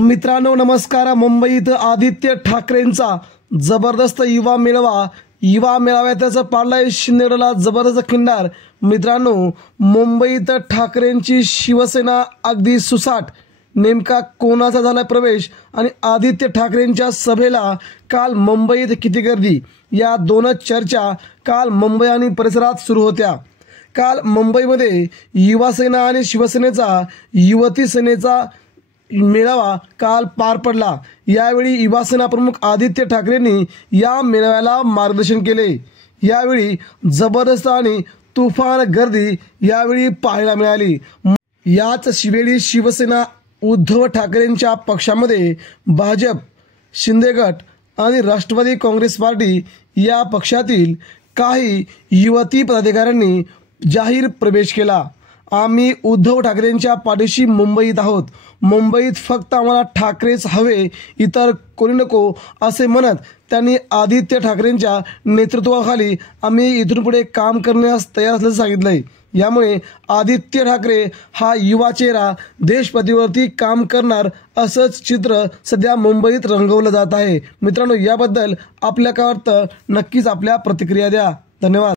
मित्रांनो नमस्कार। मुंबईत आदित्य ठाकरेंचा जबरदस्त युवा मेळाव्यातच पाडलाय शिंदेगडला जबरदस्त खिंडार। मित्रांनो मुंबईत ठाकरेंची शिवसेना अगदी सुसाट। नेमका कोणाचा झाला प्रवेश आणि आदित्य ठाकरेंच्या सभेला काल मुंबईत किती गर्दी, या दोनच चर्चा काल मुंबई आणि परिसरात सुरू होत्या। काल मुंबईमध्ये युवासेना आणि शिवसेनेचा युवती सेनेचा मेळावा काल पार पडला। यावेळी युवासेना प्रमुख आदित्य ठाकरेंनी या मेळाव्याला मार्गदर्शन केले। यावेळी जबरदस्त आणि तुफान गर्दी यावेळी पाहायला मिळाली। याच वेळी शिवसेना उद्धव ठाकरेंच्या पक्षामध्ये भाजप, शिंदे गट आणि राष्ट्रवादी काँग्रेस पार्टी या पक्षातील काही युवती पदाधिकाऱ्यांनी जाहीर प्रवेश केला। आम्ही उद्धव ठाकरेंच्या पाठीशी मुंबईत आहोत। मुंबईत फक्त आम्हाला ठाकरेच हवे, इतर कोणी नको असे म्हणत त्यांनी आदित्य ठाकरेंच्या नेतृत्वाखाली आम्ही इथून पुढे काम करण्यास तयार असल्याचे सांगितले। यामुळे आदित्य ठाकरे हा युवा चेहरा देशपातळीवरती काम करणार असंच चित्र सध्या मुंबईत रंगवलं जात आहे। मित्रांनो याबद्दल आपल्या काय वाटतं नक्कीच आपल्या प्रतिक्रिया द्या। धन्यवाद।